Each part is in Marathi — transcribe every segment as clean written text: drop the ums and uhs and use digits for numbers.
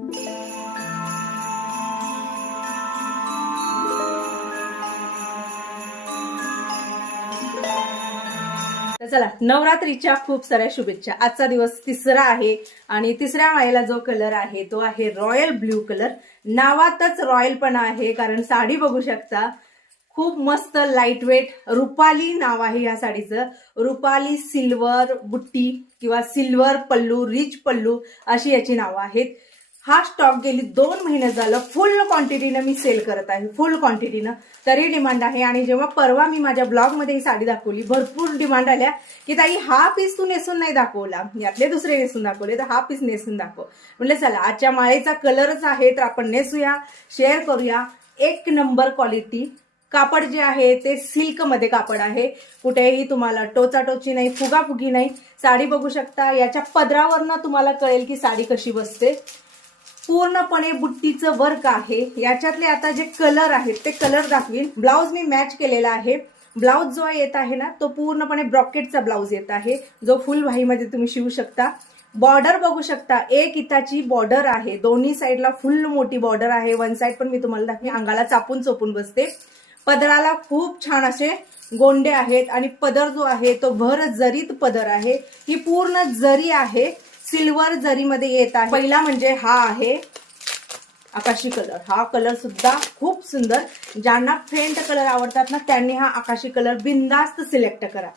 तर चला, नवरात्रीच्या खूप साऱ्या शुभेच्छा। आजचा दिवस तिसरा आहे आणि तिसऱ्या माळेला जो कलर आहे तो आहे रॉयल ब्ल्यू कलर। नावातच रॉयलपणा आहे, कारण साडी बघू शकता खूप मस्त लाईट वेट रुपाली नाव आहे या साडीचं। रुपाली सिल्वर बुट्टी किंवा सिल्वर पल्लू, रिच पल्लू अशी याची नावं आहेत। हा स्टॉक गेली 2 महिने झालं फुल क्वांटिटीनं मी सेल करत आहे, फुल क्वांटिटीनं, तरी डिमांड आहे। आणि जेव्हा परवा मी माझ्या ब्लॉगमध्ये ही साडी दाखवली, भरपूर डिमांड आल्या की ताई हा पीस तू नेसून नाही दाखवला, यातले दुसरे नेसून दाखवले, तर हा पीस नेसून दाखव। म्हणजे चला, आजच्या माळेचा कलरच आहे तर आपण नेसूया, शेअर करूया। एक नंबर क्वालिटी कापड जे आहे ते सिल्क मध्ये कापड आहे, कुठेही तुम्हाला टोचाटोची नाही, फुगाफुगी नाही। साडी बघू शकता, याच्या पदरावरनं तुम्हाला कळेल की साडी कशी बसते। पूर्णपणे बुट्टीचं वर्क आहे। याच्यातले आता जे कलर आहेत ते कलर दाखवीन। ब्लाउज मी मॅच केलेला आहे। ब्लाउज जो येत आहे ना तो पूर्णपणे ब्रॉकेटचा ब्लाउज येत आहे, जो फुल भाईमध्ये तुम्ही शिवू शकता। बॉर्डर बघू शकता, 1 इंचाची बॉर्डर आहे, दोन्ही साईडला फुल मोठी बॉर्डर आहे। वन साईड पण मी तुम्हाला दाखवीन, अंगाला चापून चोपून बसते। पदराला खूप छान असे गोंडे आहेत आणि पदर जो आहे तो भर जरीत पदर आहे। ही पूर्ण जरी आहे, सिल्वर जरीमध्ये येत आहे। पहिला म्हणजे हा आहे आकाशी कलर। हा कलर सुद्धा खूप सुंदर, ज्यांना फेंट कलर आवडतात ना त्यांनी हा आकाशी कलर बिंदास्त सिलेक्ट करा।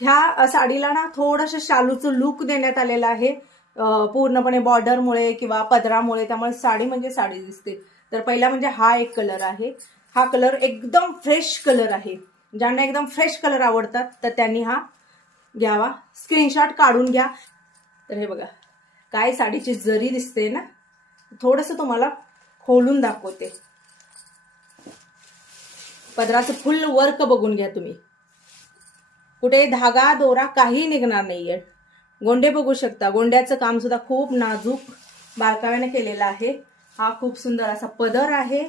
ह्या साडीला ना थोडंसं शालूचं लुक देण्यात आलेलं आहे, पूर्णपणे बॉर्डरमुळे किंवा पदरामुळे, त्यामुळे साडी म्हणजे साडी दिसते। तर पहिला म्हणजे हा एक कलर आहे। हा कलर एकदम फ्रेश कलर आहे, ज्यांना एकदम फ्रेश कलर आवडतात तर त्यांनी हा घ्यावा, स्क्रीनशॉट काढून घ्या। तर हे बघा काय साडीची जरी दिसते ना, थोडंसं तुम्हाला खोलून दाखवते। पदराचं फुल वर्क बघून घ्या तुम्ही, कुठे धागा दोरा काही निघणार नाहीये। गोंडे बघू शकता, गोंड्याचं काम सुद्धा खूप नाजूक बारकाव्याने केलेलं आहे। हा खूप सुंदर असा पदर आहे।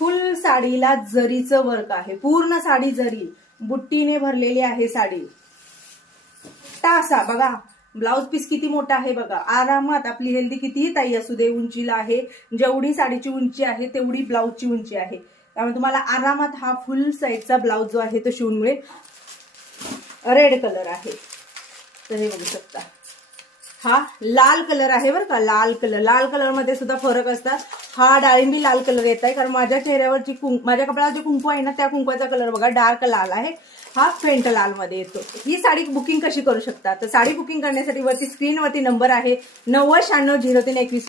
फुल साडीला जरीचं वर्क आहे, पूर्ण साडी जरी बुट्टीने भरलेली आहे साडी। टासा बघा, ब्लाउज पीस किती मोठा आहे बघा, आरामात आपली हेल्दी कितीही ताई असू दे उंचीला आहे, जेवढी साडीची उंची आहे तेवढी ब्लाउजची उंची आहे, त्यामुळे तुम्हाला आरामात हा फुल साईजचा ब्लाउज जो आहे तो शिवून मिळेल। रेड कलर आहे, तर हे बघू शकता। हा लाल कलर आहे बरं का, लाल कलर। लाल कलर मध्ये सुद्धा फरक असतात। हा डाळिंबी लाल कलर येत आहे, कारण माझ्या चेहऱ्यावरची माझ्या कपड्यावर जे कुंकू आहे ना त्या कुंकवाचा कलर बघा डार्क लाल आहे। हा फेंट लाल मध्ये येतो। ही साडी बुकिंग कशी करू शकता, तर साडी बुकिंग करण्यासाठी वरती स्क्रीनवरती नंबर आहे 90960321।